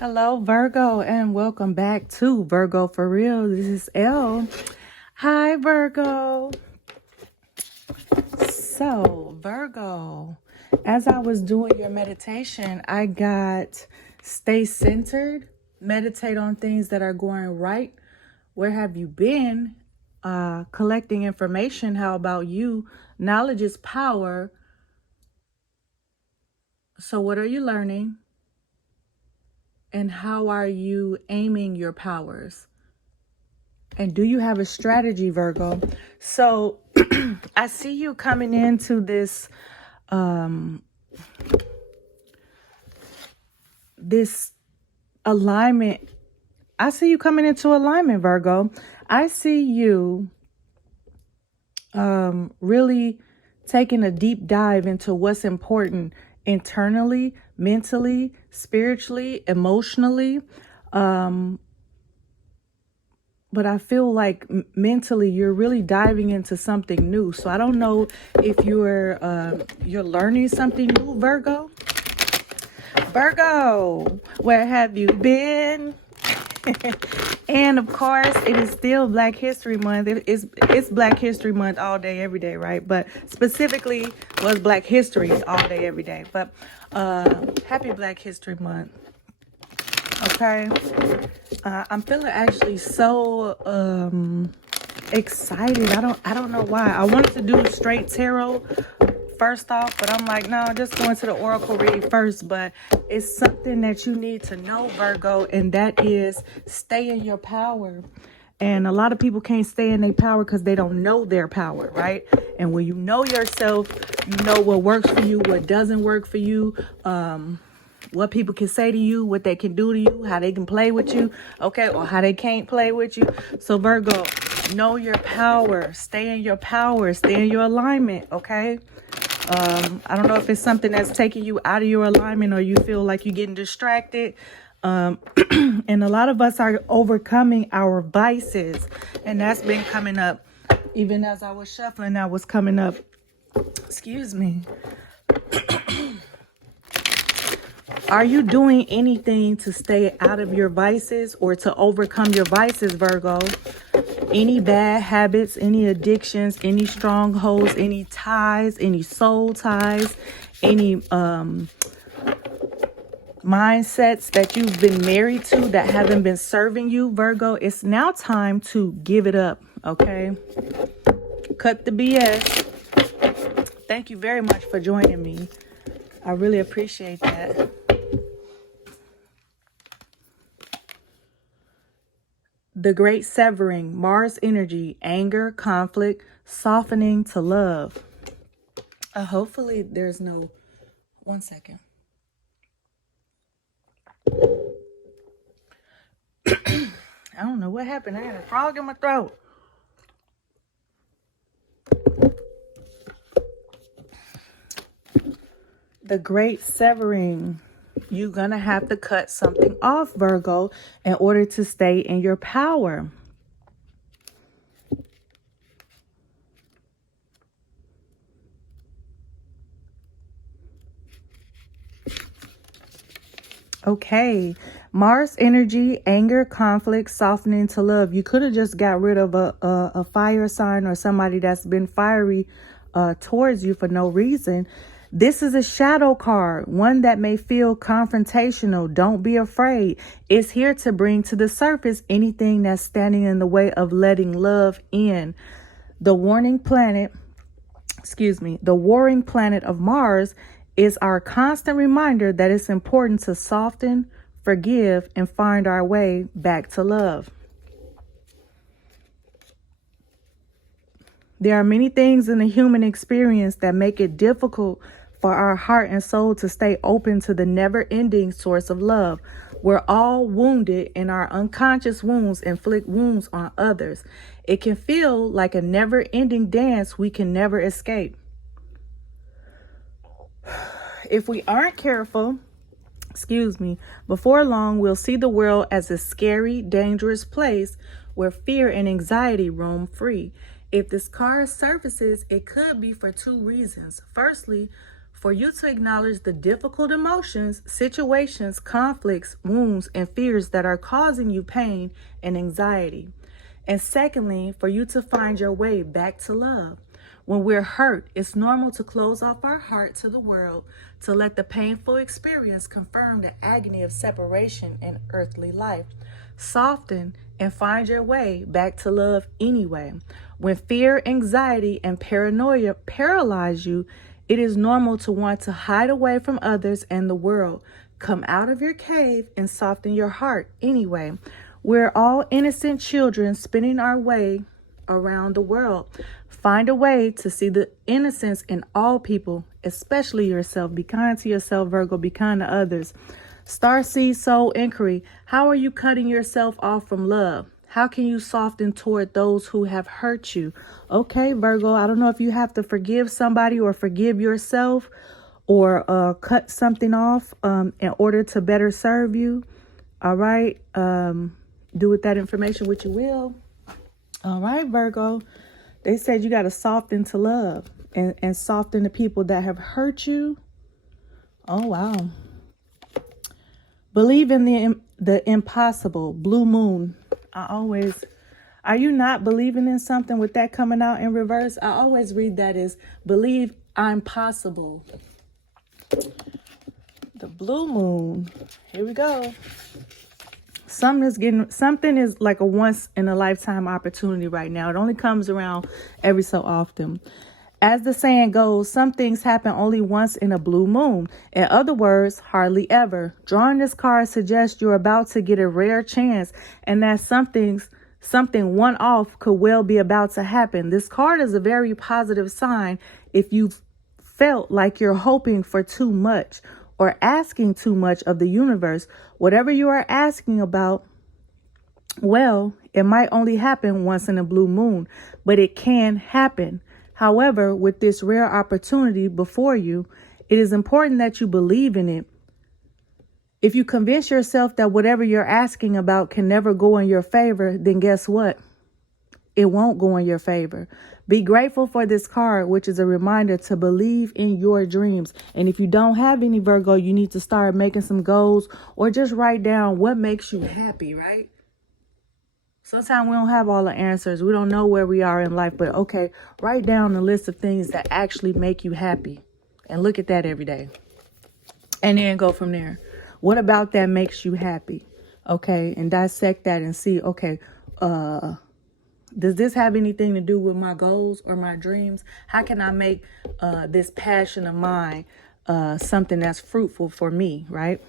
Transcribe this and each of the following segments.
Hello, Virgo, and welcome back to Virgo for Real. This is Elle. Hi, Virgo. So, Virgo, as I was doing your meditation, I got stay centered, meditate on things that are going right. Where have you been? Collecting information. How about you? Knowledge is power. So, what are you learning? And how are you aiming your powers? And do you have a strategy, Virgo? So I see you coming into this alignment. I see you coming into alignment, Virgo. I see you really taking a deep dive into what's important internally, mentally, spiritually, emotionally. But I feel like mentally you're really diving into something new. So I don't know if you're learning something new, Virgo. Virgo, where have you been? And of course, it is still Black History Month. It's Black History Month all day, every day, right? But specifically was Black History all day, every day. But happy Black History Month. Okay. I'm feeling actually so excited. I don't know why. I wanted to do straight tarot first off, but I'm like, no, just going to the oracle read first. But it's something that you need to know, Virgo, and that is stay in your power. And a lot of people can't stay in their power because they don't know their power, right? And when you know yourself, you know what works for you, what doesn't work for you, what people can say to you, what they can do to you, how they can play with you, okay, or how they can't play with you. So Virgo, know your power, stay in your power, stay in your alignment, okay? I don't know if it's something that's taking you out of your alignment or you feel like you're getting distracted. And a lot of us are overcoming our vices, and that's been coming up. Even as I was shuffling, that was coming up. Excuse me. Are you doing anything to stay out of your vices or to overcome your vices, Virgo? Any bad habits, any addictions, any strongholds, any ties, any soul ties, any mindsets that you've been married to that haven't been serving you, Virgo? It's now time to give it up, okay? Cut the BS. Thank you very much for joining me. I really appreciate that. The great severing, Mars energy, anger, conflict, softening to love. Hopefully there's no, one second. I don't know what happened. I had a frog in my throat. The great severing. You're going to have to cut something off, Virgo, in order to stay in your power. Okay. Mars energy, anger, conflict, softening to love. You could have just got rid of a fire sign or somebody that's been fiery towards you for no reason. This is a shadow card, one that may feel confrontational. Don't be afraid. It's here to bring to the surface anything that's standing in the way of letting love in. The warring planet of Mars is our constant reminder that it's important to soften, forgive, and find our way back to love. There are many things in the human experience that make it difficult for our heart and soul to stay open to the never-ending source of love. We're all wounded, and our unconscious wounds inflict wounds on others. It can feel like a never-ending dance we can never escape. If we aren't careful, before long we'll see the world as a scary, dangerous place where fear and anxiety roam free. If this card surfaces, it could be for two reasons. Firstly, For you to acknowledge the difficult emotions, situations, conflicts, wounds, and fears that are causing you pain and anxiety. And secondly, for you to find your way back to love. When we're hurt, it's normal to close off our heart to the world, to let the painful experience confirm the agony of separation in earthly life. Soften and find your way back to love anyway. When fear, anxiety, and paranoia paralyze you, it is normal to want to hide away from others and the world. Come out of your cave and soften your heart anyway. We're all innocent children spinning our way around the world. Find a way to see the innocence in all people, especially yourself. Be kind to yourself, Virgo. Be kind to others. Starseed Soul Inquiry. How are you cutting yourself off from love? How can you soften toward those who have hurt you? Okay, Virgo, I don't know if you have to forgive somebody or forgive yourself or cut something off in order to better serve you. All right. Do with that information what you will. All right, Virgo. They said you got to soften to love and soften the people that have hurt you. Oh, wow. Believe in the impossible. Blue moon. Are you not believing in something with that coming out in reverse? I always read that as believe I'm possible. The blue moon. Here we go. Something is like a once in a lifetime opportunity right now. It only comes around every so often. As the saying goes, some things happen only once in a blue moon. In other words, hardly ever. Drawing this card suggests you're about to get a rare chance and that something one-off could well be about to happen. This card is a very positive sign if you felt like you're hoping for too much or asking too much of the universe. Whatever you are asking about, well, it might only happen once in a blue moon, but it can happen. However, with this rare opportunity before you, it is important that you believe in it. If you convince yourself that whatever you're asking about can never go in your favor, then guess what? It won't go in your favor. Be grateful for this card, which is a reminder to believe in your dreams. And if you don't have any, Virgo, you need to start making some goals or just write down what makes you happy, right? Sometimes we don't have all the answers. We don't know where we are in life, but okay, write down a list of things that actually make you happy and look at that every day and then go from there. What about that makes you happy? Okay, and dissect that and see, okay, does this have anything to do with my goals or my dreams? How can I make this passion of mine something that's fruitful for me, right?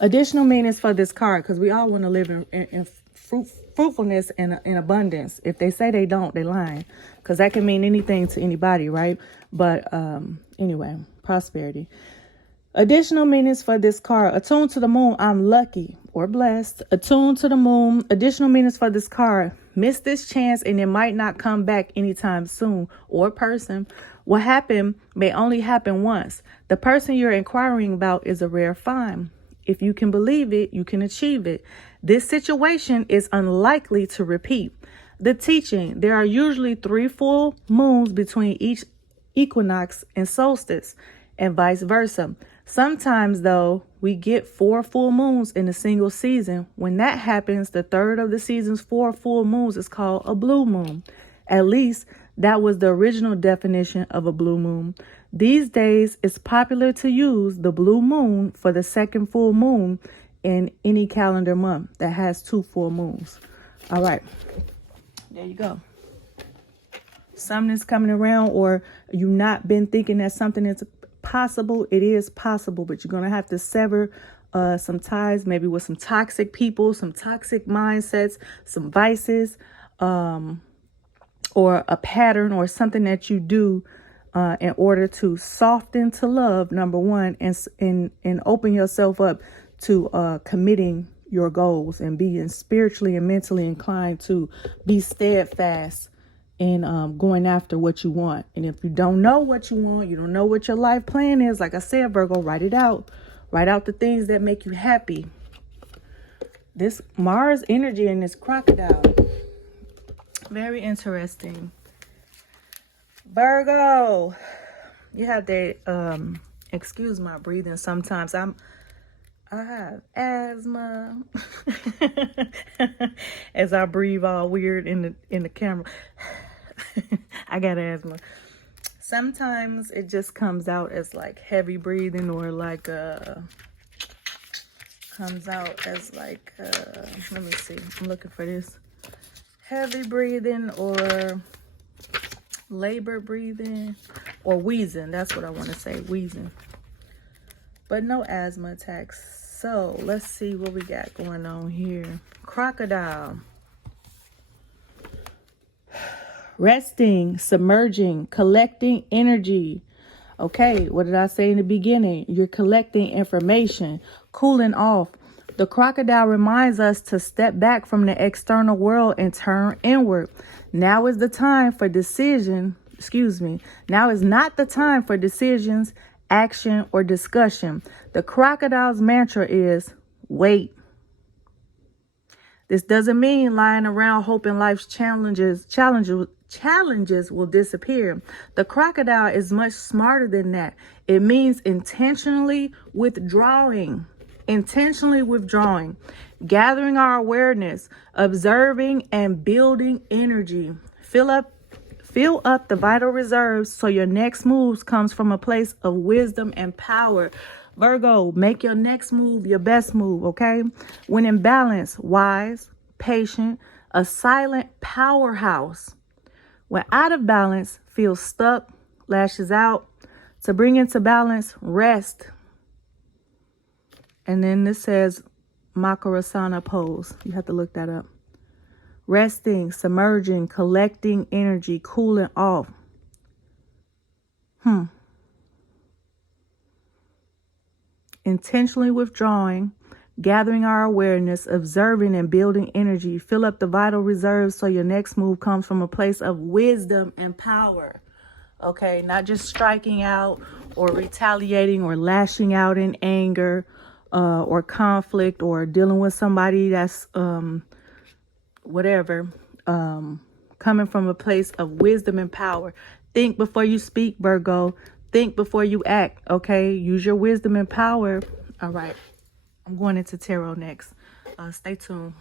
Additional meanings for this card, because we all want to live in fruitfulness and in abundance. If they say they don't, they're lying, because that can mean anything to anybody, right? But anyway, prosperity. Additional meanings for this card. Attuned to the moon, I'm lucky or blessed. Attuned to the moon. Additional meanings for this card. Miss this chance and it might not come back anytime soon. Or person. What happened may only happen once. The person you're inquiring about is a rare find. If you can believe it, you can achieve it. This situation is unlikely to repeat. The teaching. There are usually 3 full moons between each equinox and solstice, and vice versa. Sometimes, though, we get 4 full moons in a single season. When that happens, the third of the season's 4 full moons is called a blue moon. At least that was the original definition of a blue moon. These days, it's popular to use the blue moon for the second full moon in any calendar month that has 2 full moons. All right, there you go. Something's coming around, or you not been thinking that something is possible. It is possible, but you're going to have to sever some ties, maybe with some toxic people, some toxic mindsets, some vices, or a pattern or something that you do in order to soften to love, number one, and open yourself up to committing your goals and being spiritually and mentally inclined to be steadfast in going after what you want. And if you don't know what you want, you don't know what your life plan is, like I said, Virgo, write it out. Write out the things that make you happy. This Mars energy in this crocodile. Very interesting. Virgo, You have to excuse my breathing. Sometimes I have asthma as I breathe all weird in the camera. I got asthma. Sometimes it just comes out as like heavy breathing, or like comes out as like let me see, I'm looking for this, heavy breathing or labor breathing or wheezing. That's what I want to say, wheezing, but no asthma attacks. So let's see what we got going on here. Crocodile. Resting, submerging, collecting energy. Okay, what did I say in the beginning? You're collecting information, cooling off. The crocodile reminds us to step back from the external world and turn inward. Now is the time for decision. Now is not the time for decisions, action, or discussion. The crocodile's mantra is wait. This doesn't mean lying around hoping life's challenges will disappear. The crocodile is much smarter than that. It means intentionally withdrawing, gathering our awareness, observing and building energy. Fill up the vital reserves so your next move comes from a place of wisdom and power. Virgo, make your next move your best move, okay? When in balance, wise, patient, a silent powerhouse. When out of balance, feels stuck, lashes out. To bring into balance, rest. And then this says Makarasana pose. You have to look that up. Resting, submerging, collecting energy, cooling off. Intentionally withdrawing, gathering our awareness, observing and building energy. Fill up the vital reserves so your next move comes from a place of wisdom and power. Okay, not just striking out or retaliating or lashing out in anger or conflict or dealing with somebody that's whatever. Coming from a place of wisdom and power. Think before you speak, Virgo. Think before you act, okay? Use your wisdom and power. All right. I'm going into tarot next. Stay tuned.